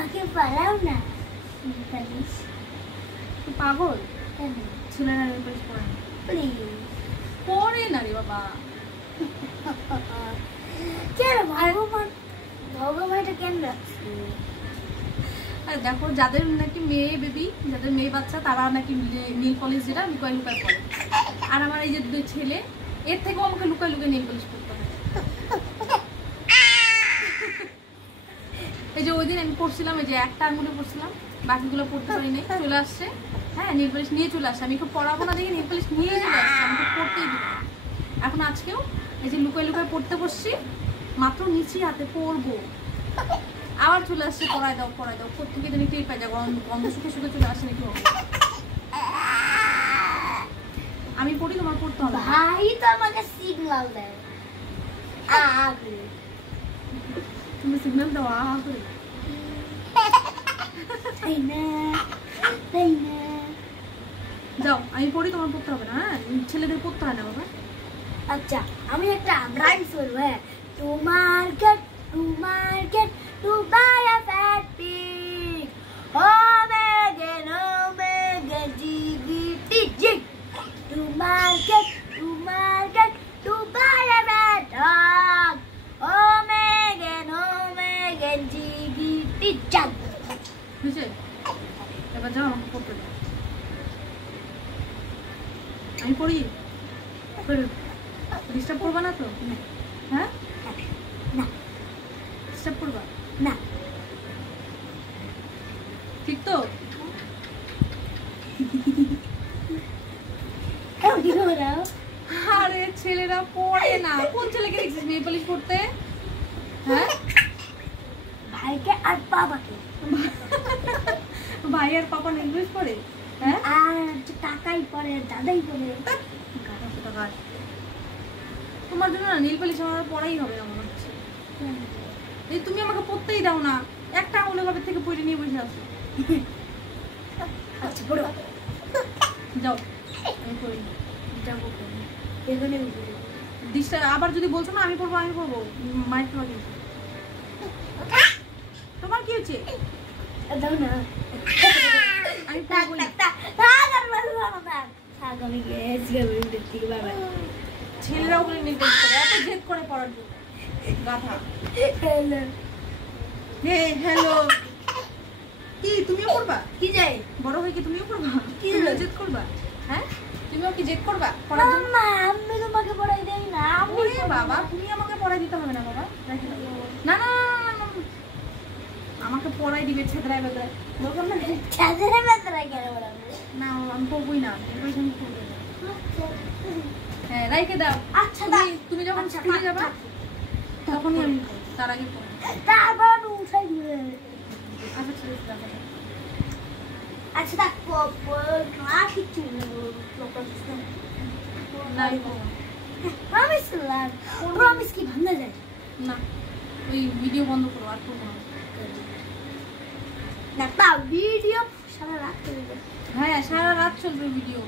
আমাকে পালাও না প্লিজ। তুই পাগল? ছেলেরা নেল পালিশ পরে না, প্লিজ পরে না রে বাবা। কেন ভগবানটা কেন রাখছে? আর দেখো যাদের নাকি মেয়ে বেবি, যাদের মেয়ে বাচ্চা, তারা নাকি নেল পলিশ যেটা লুকায় লুকায় করে। আর আমার এই যে দুই ছেলে, এর থেকেও আমাকে লুকায় লুকায় নেল পলিশ করতে হয়। এই যে ওই দিন আমি পড়ছিলাম, এই যে একটা আঙুলে পড়ছিলাম, বাকিগুলো পড়তে পারি নাই, চলে আসছে। হ্যাঁ, নেল পলিশ নিয়ে চলে আসছে। আমি খুব পড়াবো না দেখে নেল পলিশ নিয়ে চলে আসছে, আমাকে পড়তেই দিল। এখন আজকেও এই যে লুকায় লুকায় পড়তে বসছি, মাত্র নিচে হাতে পড়বো, আবার চলে আসছে পড়ায় দাও পড়ায় দাও। কোথেকে জানি টের পাই যাবো, গন্ধ শুকে শুকে চলে আসে নাকি হবে। আমি পড়ি, তোমার পড়তে হবে। ভাই তো আমাকে সিগন্যাল দেয়, তুমি সিগন্যাল দাও করে। তাই না তাই না? যাও, আমি পড়ি, তোমার পড়তে হবে না। হ্যাঁ, ছেলেদের পড়তে হয় না বাবা। আচ্ছা, আমি একটা রাইম বলবো। হ্যাঁ, to market to buy a fat pig, home again jiggety jig. To market to buy a fat dog, home again jiggety jog. বুঝছে? এবার যাও, আমাকে পড়তে দাও। আমি পড়ি, ডিস্টার্ব করবা না তো? হ্যাঁ, না ডিস্টার্ব করবা না, ঠিক তো? আরে ছেলেরা পড়ে না। কোন ছেলেকে দেখছিস নেল পলিশ করতে? হ্যাঁ, ভাইকে আর বাবাকে। ভাই আর পাপা নেল পলিশ করে? হ্যাঁ, আর টাকাই পরে, দাদাই পরে। তোমার জন্য না নেল পলিশ আমার পড়াই হবে না মনে হচ্ছে। এই তুমি আমাকে পড়তেই দাও না, একটা আঙুলে কবে থেকে পড়ে নিয়ে বসে আছো। আচ্ছা পড়ো, যাও, আমি পড়ি। যাবো এখানে। ডিস্টার্ব আবার যদি বলছো না আমি পড়বো মাইক খাওয়া কিন্তু। তোমার কি হচ্ছে? দাও না, আমি পড়বো না। ছেলেরাও বলে নেল পলিশ করে, এত জেদ করে পড়ার জন্য, গাধা। হে হ্যালো, কি তুমিও করবা? কি যাই বড় হয়ে কি তুমিও করবা? কি তুমিও জেদ করবা? হ্যাঁ, তুমিও কি জেদ করবা পড়ার জন্য? আমি তোমাকে পড়াই দেই না। ওরে বাবা, তুমি আমাকে পড়াই দিতে হবে না বাবা। না না না, না, আমাকে পড়াই দিবে ছেদরায় বেদরায় দরকার না। ছাদের ভেতরে কেন পড়াবো? না, আমি পড়বই না, এবার আমি পড়বো না। হ্যাঁ, রাইখে দাও। আচ্ছা তুমি যখন স্কুলে যাবা তখনই আমি তার আগে পড়বো। তারপর উঠাই দিবে। আচ্ছা ঠিক আছে, রাখো। আচ্ছা দেখ, ক্লাস কিছু না, আমি পড়বো না। প্রমিস কি ভাঙা যায় না, ওই ভিডিও বন্ধ করো, আর পড়বো না। না? তা ভিডিও সারা রাত চলবে। হ্যাঁ, সারা রাত চলবে ভিডিও।